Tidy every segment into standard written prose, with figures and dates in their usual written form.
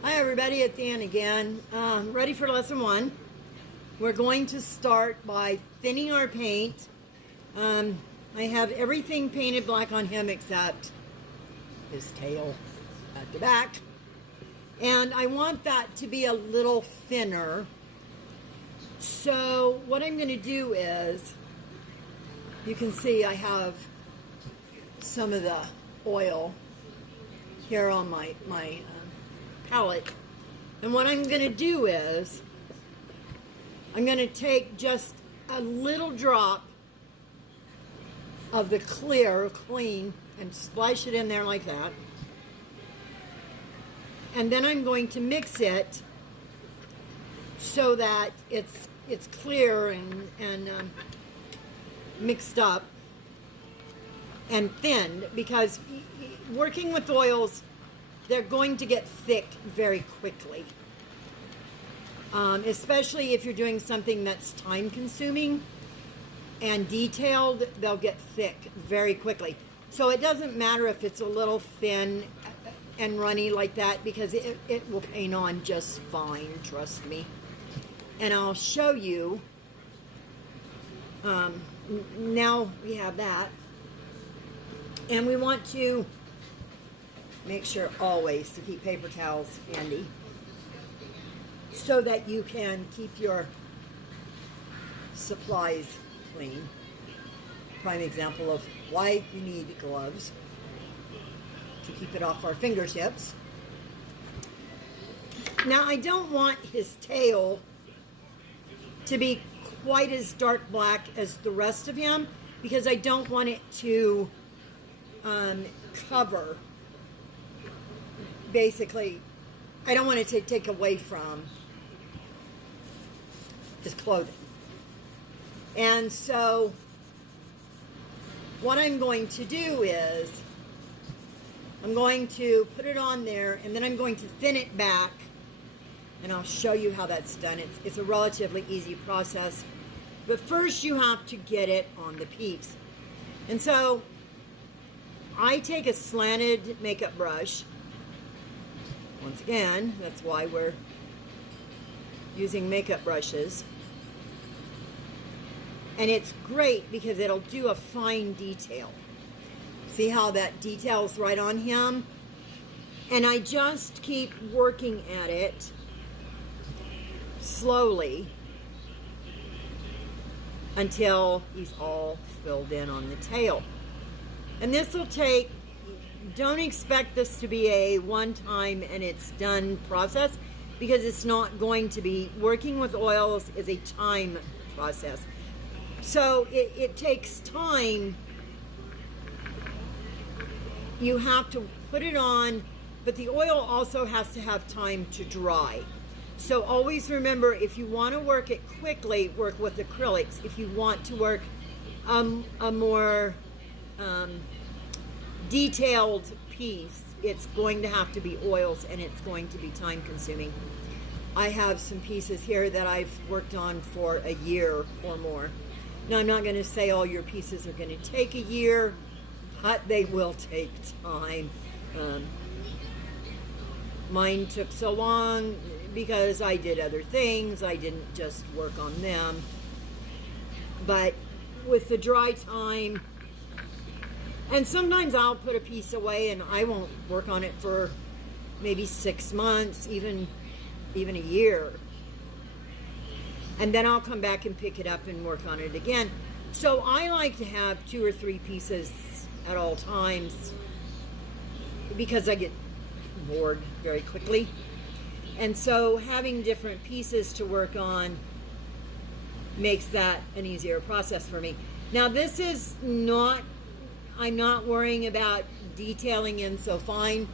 Hi everybody, it's Ann again. Ready for lesson one. We're going to start by thinning our paint. I have everything painted black on him except his tail at the back. And I want that to be a little thinner. So what I'm going to do is, you can see I have some of the oil here on my palette. And what I'm going to do is, I'm going to take just a little drop of the clean, and splash it in there like that. And then I'm going to mix it so that it's clear and mixed up and thinned, because working with oils, they're going to get thick very quickly. Especially if you're doing something that's time consuming and detailed, they'll get thick very quickly. So it doesn't matter if it's a little thin and runny like that, because it will paint on just fine, trust me. And I'll show you. Now we have that. And we want to make sure always to keep paper towels handy so that you can keep your supplies clean. Prime example of why you need gloves, to keep it off our fingertips. Now I don't want his tail to be quite as dark black as the rest of him, because I don't want it to cover. Basically, I don't want it to take away from his clothing. And so what I'm going to do is, I'm going to put it on there, and then I'm going to thin it back, and I'll show you how that's done. It's a relatively easy process, but first you have to get it on the piece. And so I take a slanted makeup brush. Once again, that's why we're using makeup brushes. And it's great because it'll do a fine detail. See how that details right on him? And I just keep working at it slowly until he's all filled in on the tail. And this will take, don't expect this to be a one-time and it's done process, because it's not going to be. Working with oils is a time process. So it takes time. You have to put it on, but the oil also has to have time to dry. So always remember, if you want to work it quickly, work with acrylics. If you want to work a more detailed piece, it's going to have to be oils, and it's going to be time consuming. I have some pieces here that I've worked on for a year or more. Now, I'm not going to say all your pieces are going to take a year, but they will take time. Mine took so long because I did other things. I didn't just work on them. But with the dry time, and sometimes I'll put a piece away and I won't work on it for maybe 6 months, even a year. And then I'll come back and pick it up and work on it again. So I like to have 2 or 3 pieces at all times, because I get bored very quickly. And so having different pieces to work on makes that an easier process for me. Now this is not, I'm not worrying about detailing in so fine.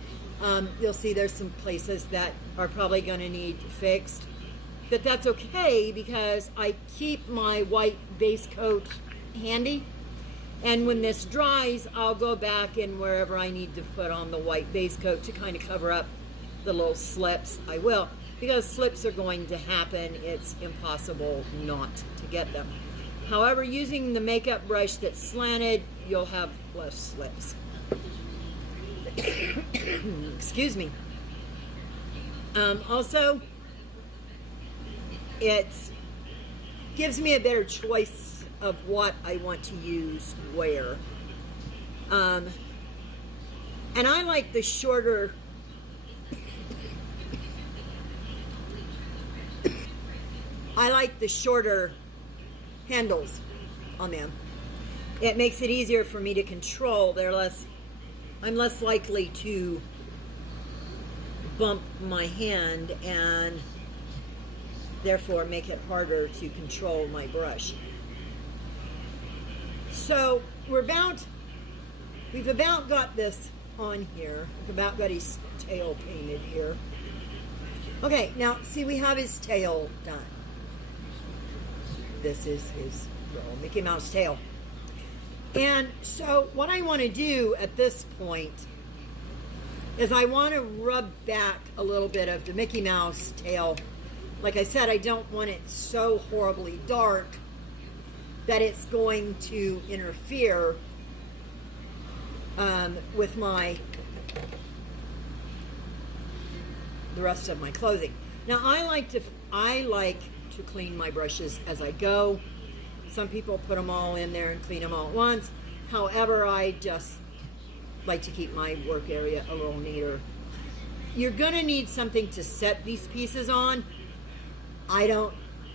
You'll see there's some places that are probably going to need fixed. But that's okay, because I keep my white base coat handy. And when this dries, I'll go back and wherever I need to put on the white base coat to kind of cover up the little slips, I will. Because slips are going to happen. It's impossible not to get them. However, using the makeup brush that's slanted, you'll have less slips. Excuse me. Also, it gives me a better choice of what I want to use where. And I like the shorter handles on them. It makes it easier for me to control. I'm less likely to bump my hand and therefore make it harder to control my brush. So we've about got this on here. We've about got his tail painted here. Okay, now see, we have his tail done. This is his little Mickey Mouse tail. And so what I want to do at this point is I want to rub back a little bit of the Mickey Mouse tail. Like I said, I don't want it so horribly dark that it's going to interfere with the rest of my clothing. Now I like to clean my brushes as I go. Some people put them all in there and clean them all at once. However, I just like to keep my work area a little neater. You're gonna need something to set these pieces on. I don't,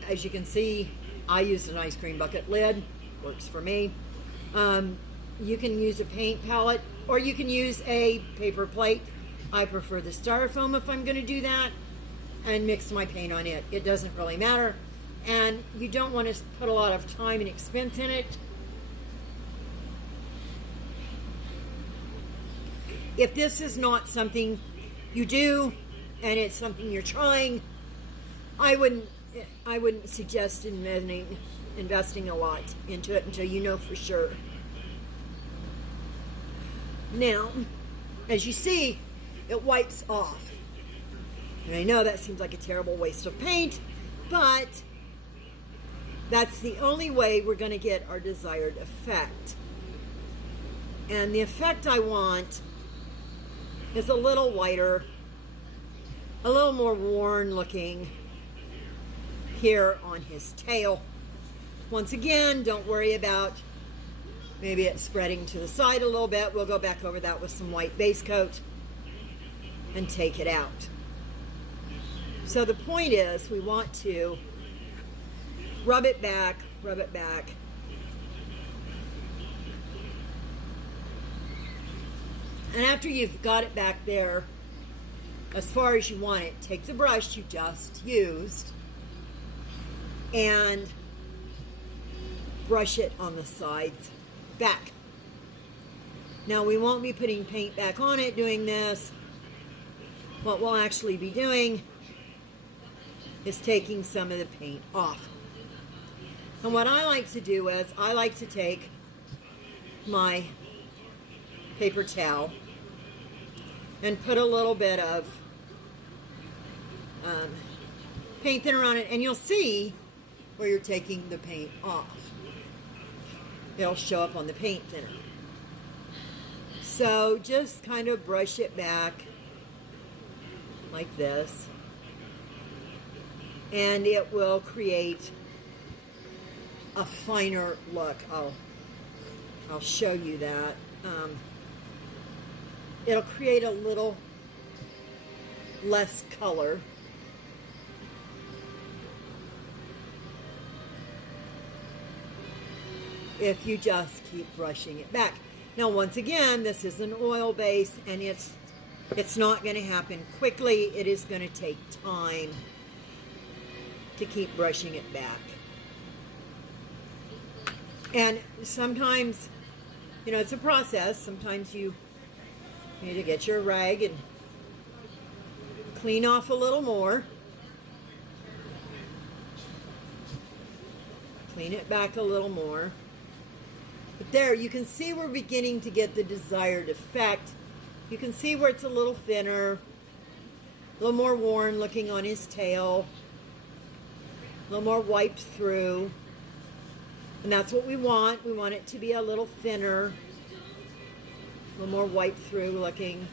as you can see, I use an ice cream bucket lid. Works for me. You can use a paint palette or you can use a paper plate. I prefer the styrofoam if I'm gonna do that, and mix my paint on it. It doesn't really matter. And you don't want to put a lot of time and expense in it. If this is not something you do and it's something you're trying, I wouldn't suggest investing a lot into it until you know for sure. Now, as you see, it wipes off. And I know that seems like a terrible waste of paint, but that's the only way we're going to get our desired effect. And the effect I want is a little whiter, a little more worn looking here on his tail. Once again, don't worry about maybe it's spreading to the side a little bit. We'll go back over that with some white base coat and take it out. So the point is, we want to rub it back. And after you've got it back there, as far as you want it, take the brush you just used and brush it on the sides back. Now we won't be putting paint back on it doing this. What we'll actually be doing is taking some of the paint off. And what I like to do is I like to take my paper towel and put a little bit of paint thinner on it, and you'll see where you're taking the paint off. It'll show up on the paint thinner. So just kind of brush it back like this, and it will create a finer look. I'll show you that. It'll create a little less color. If you just keep brushing it back. Now once again, this is an oil base, and it's not going to happen quickly. It is going to take time to keep brushing it back. And sometimes, you know, it's a process. Sometimes you need to get your rag and clean off a little more. Clean it back a little more. But there, you can see we're beginning to get the desired effect. You can see where it's a little thinner, a little more worn looking on his tail, a little more wiped through. And that's what we want. We want it to be a little thinner, a little more wiped through looking.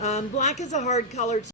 Black is a hard color to